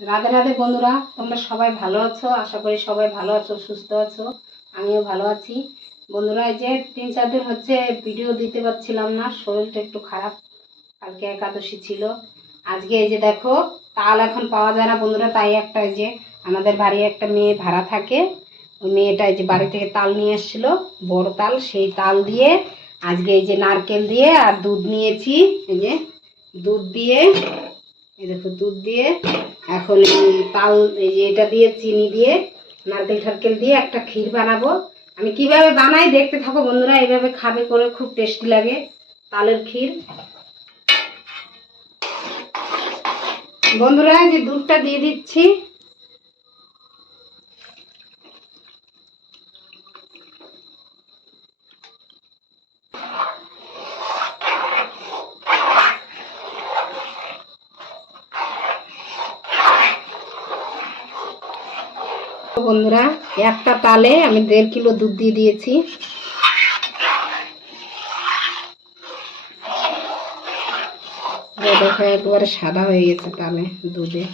রাধে রাধে বন্ধুরা, তোমরা সবাই ভালো আছো? আশা করি সবাই ভালো আছো, সুস্থ আছো। আমিও ভালো আছি। বন্ধুরা, এই যে তিন চার দিন হচ্ছে ভিডিও দিতে পারছিলাম না, শরীরটা একটু খারাপ। কালকে একাদশী ছিল। আজকে এই যে দেখো, তাল এখন পাওয়া যায় না বন্ধুরা, তাই একটা এই যে আমাদের বাড়ি একটা মেয়ে ভাড়া থাকে। ওই মেয়েটা এই যে বাড়ি থেকে তাল নিয়ে এসেছিল, বড় তাল, সেই তাল দিয়ে আজকে এই যে নারকেল দিয়ে আর দুধ নিয়েছি। এই যে দুধ দিয়ে দেখো দুধ দিয়ে, এখন এই তাল, এই যে এটা দিয়ে চিনি দিয়ে, নারকেল ঠারকেল দিয়ে একটা ক্ষীর বানাবো। আমি কীভাবে বানাই দেখতে থাকো বন্ধুরা, এইভাবে খাবে করে খুব টেস্টি লাগে তালের ক্ষীর। বন্ধুরা যে দুধটা দিয়ে দিচ্ছি। বন্ধুরা, একটা তালে আমি দেড় কিলো দুধ দিয়ে দিয়েছি। দেখো, একবারে সাদা হয়ে গেছে তালে দুধে।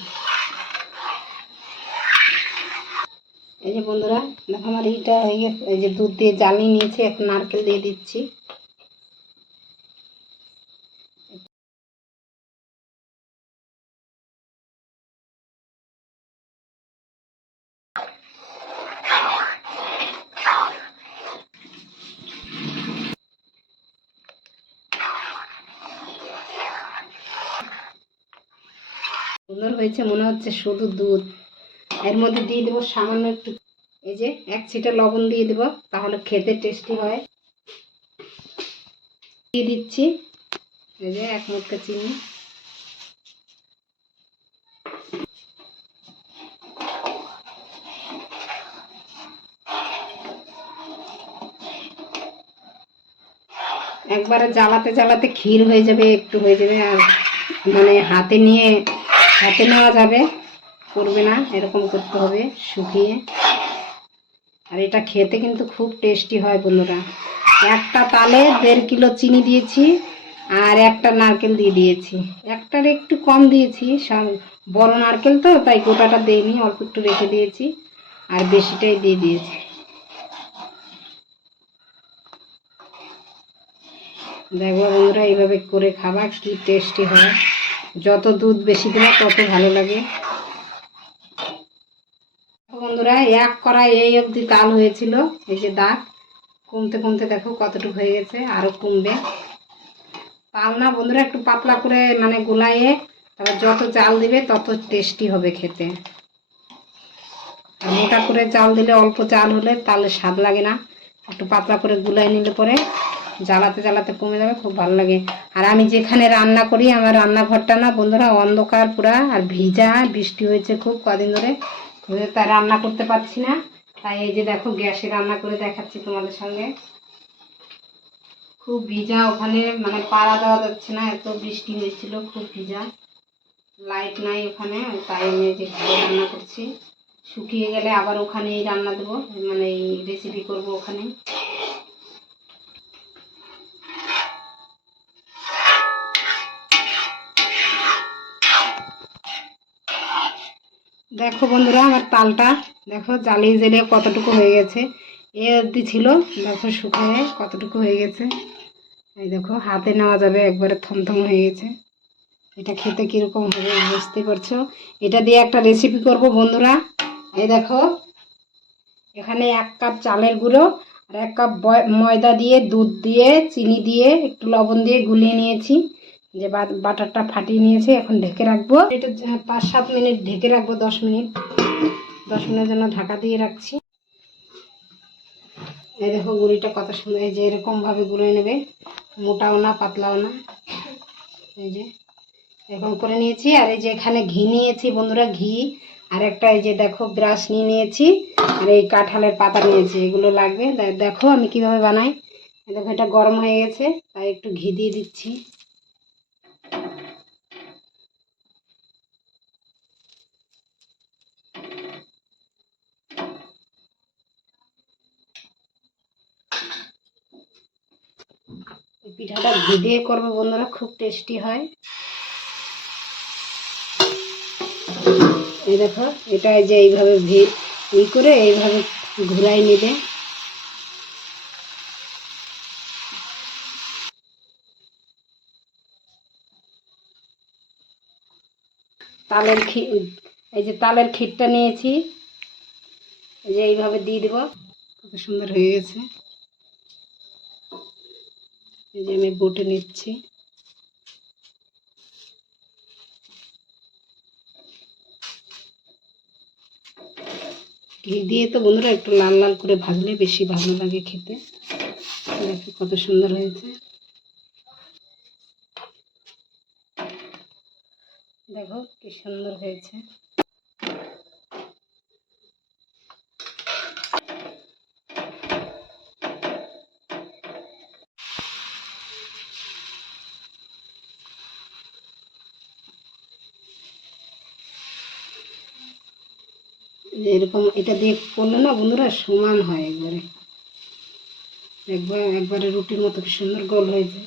এই যে বন্ধুরা, দেখো আমার এইটা হয়ে গেছে, এই যে দুধ দিয়ে জ্বালিয়ে নিয়েছি, এখন নারকেল দিয়ে দিচ্ছি। সুন্দর হয়েছে, মনে হচ্ছে শুধু দুধ। এর মধ্যে দিয়ে দেবো সামান্য একটু, এই যে এক ছিটা লবণ দিয়ে দেবো, তাহলে খেতে টেস্টি হয়। দিয়ে দিচ্ছি, এই যে এক মুখটা চিনি। একবারে জ্বালাতে জ্বালাতে ক্ষীর হয়ে যাবে, একটু হয়ে যাবে, আর মানে হাতে নিয়ে হাতে নেওয়া যাবে। করবে না, এরকম করতে হবে, শুকিয়ে। আর এটা খেতে কিন্তু খুব টেস্টি হয় বন্ধুরা। একটা তালে দেড় কিলো চিনি দিয়েছি, আর একটা নারকেল দিয়ে দিয়েছি। একটার একটু কম দিয়েছি, সব বড় নারকেল তো, তাই গোটাটা দেইনি, অল্প একটু রেখে দিয়েছি, আর বেশিটাই দিয়ে দিয়েছি। দেখো বন্ধুরা, এইভাবে করে খাবা, কি টেস্টি হয়। যত দুধ বেশি দেবে তত ভালো লাগে। বন্ধুরা, এক কড়াই এই অবধি তাল হয়েছিল, এই যে দাগ। কমতে কমতে দেখো কতটুকু হয়ে গেছে আরও কমবে। তাল না বন্ধুরা, একটু পাতলা করে মানে গোলাইয়ে তারপর যত চাল দিবে তত টেস্টি হবে খেতে। মোটা করে চাল দিলে অল্প চাল হলে তাহলে স্বাদ লাগে না। একটু পাতলা করে গুলাই নিলে পরে জ্বালাতে জ্বালাতে কমে যাবে, খুব ভালো লাগে। আর আমি যেখানে রান্না করি, আমার রান্নাঘরটা না বন্ধুরা অন্ধকার পুরা, আর ভিজা, বৃষ্টি হয়েছে খুব কদিন ধরে। তাই রান্না করতে পারছি না। তাই এই যে দেখো, গ্যাসে রান্না করে দেখাচ্ছি তোমাদের সঙ্গে। খুব ভিজা ওখানে মানে পাড়া দেওয়া যাচ্ছে না, এত বৃষ্টি হয়েছিল, খুব ভিজা। লাইট নাই ওখানে, তাই আমি যে রান্না করছি। শুকিয়ে গেলে আবার ওখানেই রান্না দেবো মানে এই রেসিপি করব ওখানে। দেখো বন্ধুরা, আমার তালটা দেখো জ্বালিয়ে জ্বালিয়ে কতটুকু হয়ে গেছে। এ অবধি ছিল, দেখো শুকিয়ে কতটুকু হয়ে গেছে। এই দেখো, হাতে নেওয়া যাবে, একবারে থমথম হয়ে গেছে। এটা খেতে কীরকম হবে বুঝতে পারছ? এটা দিয়ে একটা রেসিপি করব বন্ধুরা। এই দেখো, এখানে এক কাপ চালের গুঁড়ো আর এক কাপ ময়দা দিয়ে, দুধ দিয়ে, চিনি দিয়ে, একটু লবণ দিয়ে গুলিয়ে নিয়েছি। যে বাটারটা ফাটিয়ে নিয়েছি, এখন ঢেকে রাখব। এটা পাঁচ সাত মিনিট ঢেকে রাখব, দশ মিনিট। দশ মিনিটের জন্য ঢাকা দিয়ে রাখছি। এই দেখো গুঁড়িটা কত সুন্দর, এই যে এরকম ভাবে গুঁড়ে নেবে। মোটাও না, পাতলাও না। এই যে এরকম করে নিয়েছি। আর এই যে এখানে ঘি নিয়েছি বন্ধুরা, ঘি। আর একটা এই যে দেখো ব্রাশ নিয়ে নিয়েছি। আর এই কাঁঠালের পাতা নিয়েছি, এগুলো লাগবে। দেখো আমি কীভাবে বানাই। দেখো এটা গরম হয়ে গেছে, তাই একটু ঘি দিয়ে দিচ্ছি। পিঠাটা ঘি দিয়ে করব বন্ধুরা, খুব টেস্টি হয়। এই দেখো, এটা যে এইভাবে ভি, ই করে এইভাবে ঘুরাই নেবে। তালের ক্ষী এই যে তালের ক্ষীরটা নিয়েছি। এই যে এইভাবে দিয়ে দেবো। কত সুন্দর হয়ে গেছে। এই যে আমি বটে নিচ্ছি। ঘি দিয়ে তো বন্ধুরা একটু লাল লাল করে ভাজলে বেশি ভালো লাগে খেতে। দেখো কত সুন্দর হয়েছে। দেখো কি সুন্দর হয়েছে। এরকম এটা দিয়ে করলে না বন্ধুরা সমান হয় একবারে। একবার একবারে রুটির মতো কি সুন্দর গোল হয়ে যায়।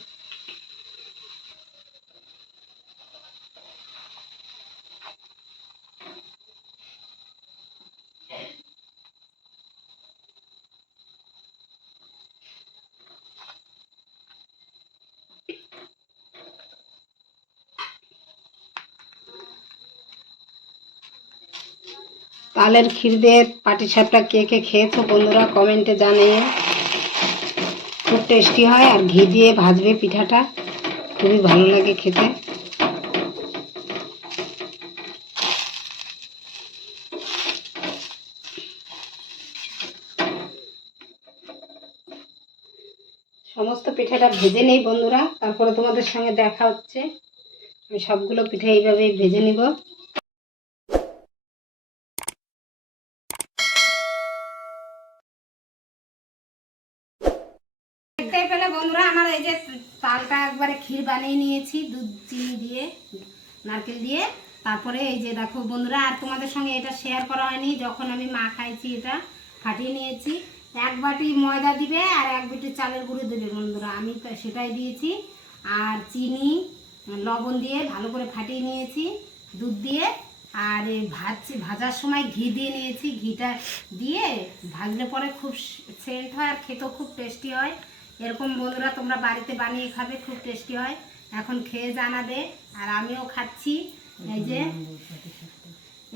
তালের ক্ষীর দিয়ে পাটিসাপটা কে কে খেয়েছো বন্ধুরা কমেন্টে জানিয়ে। খুব টেস্টি হয় আর ঘি দিয়ে ভাজবে পিঠাটা। খুবই ভালো লাগে খেতে। সমস্ত পিঠাটা ভেজে নেই বন্ধুরা, তারপরে তোমাদের সঙ্গে দেখা হচ্ছে। আমি সবগুলো পিঠা এইভাবেই ভেজে নিব দেখতেই পেলে বন্ধুরা আমার এই যে তালটা একবারে ক্ষীর বানিয়ে নিয়েছি, দুধ, চিনি দিয়ে, নারকেল দিয়ে। তারপরে এই যে দেখো বন্ধুরা, আর তোমাদের সঙ্গে এটা শেয়ার করা হয়নি, যখন আমি মা খাইছি এটা, ফাটিয়ে নিয়েছি। এক বাটি ময়দা দিবে আর এক বাটি চালের গুঁড়ো দেবে বন্ধুরা, আমি তো সেটাই দিয়েছি। আর চিনি, লবণ দিয়ে ভালো করে ফাটিয়ে নিয়েছি, দুধ দিয়ে। আর ভাজছি, ভাজার সময় ঘি দিয়ে নিয়েছি, ঘিটা দিয়ে ভাজলে পরে খুব সেন্ট হয় আর খেতেও খুব টেস্টি হয়। এরকম বন্ধুরা তোমরা বাড়িতে বানিয়ে খাবে, খুব টেস্টি হয়। এখন খেয়ে জানাবে, আর আমিও খাচ্ছি। এই যে,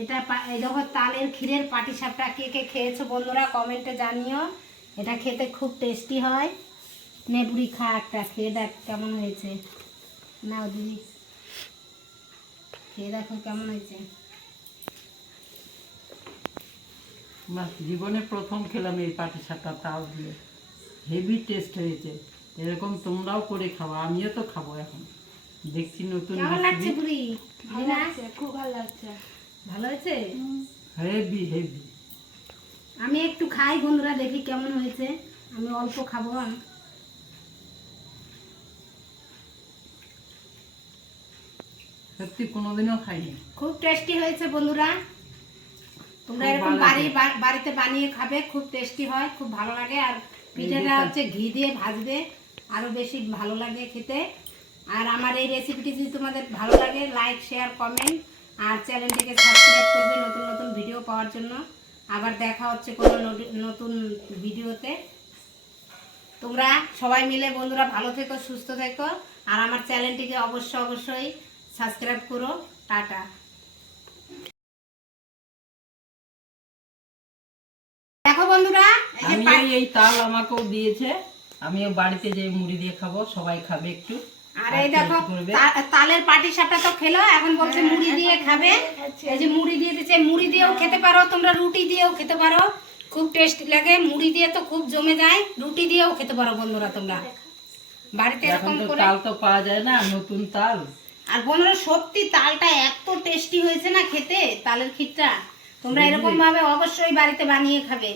এটা এই দেখো তালের ক্ষীরের পাটি সাপটা কে কে খেয়েছো বন্ধুরা কমেন্টে জানিও। এটা খেতে খুব টেস্টি হয়। নেবুড়ি খা একটা, খেয়ে দেখ কেমন হয়েছে। নাও দিদি, খেয়ে দেখো কেমন হয়েছে। জীবনে প্রথম খেলাম এই পাটি সাপটা তাও দিয়ে। হেভি টেস্ট হয়েছে। এরকম তোমরাও করে খাও আমিও তো খাব এখন। দেখছি নতুন কেমন লাগছে বুড়ি দিনা? খুব ভালো লাগছে। ভালো হয়েছে? হেভি হেভি আমি একটু খাই বন্ধুরা দেখি কেমন হয়েছে। আমি অল্প খাব সত্যি কোনোদিনও খাইনি। খুব টেস্টি হয়েছে বন্ধুরা। তোমরা এরকম বাড়ি বাড়িতে বানিয়ে খাবে খুব টেস্টি হয় খুব ভালো লাগে। আর পিঠাটা হচ্ছে ঘি দিয়ে ভাজবে আরও বেশি ভালো লাগে খেতে। আর আমার এই রেসিপিটি যদি তোমাদের ভালো লাগে লাইক শেয়ার কমেন্ট আর চ্যানেলটিকে সাবস্ক্রাইব করবে নতুন নতুন ভিডিও পাওয়ার জন্য। আবার দেখা হচ্ছে কোনো নতুন ভিডিওতে তোমরা সবাই মিলে বন্ধুরা ভালো থেকো সুস্থ থেকো আর আমার চ্যানেলটিকে অবশ্যই অবশ্যই সাবস্ক্রাইব করো। টাটা। এই তাল আমাকেও দিয়েছে। আমিও বাড়িতে যে মুড়ি দিয়ে খাব সবাই খাবে একটু। আর এই দেখো তালের পাটি সাপটা তো খেলো এখন বলছে মুড়ি দিয়ে খাবে। এই যে মুড়ি দিয়ে দিচ্ছে মুড়ি দিয়েও খেতে পারো তোমরা রুটি দিয়েও খেতে পারো। খুব টেস্টি লাগে মুড়ি দিয়ে তো খুব জমে যায় রুটি দিয়েও খেতে পারো বন্ধুরা তোমরা। বাড়িতে এরকম করে তাল তো পাওয়া যায় না নতুন তাল। আর বন্ধুরা সত্যি তালটা এত টেস্টি হয়েছে না খেতে তালের ক্ষীরটা। তোমরা এরকম ভাবে অবশ্যই বাড়িতে বানিয়ে খাবে।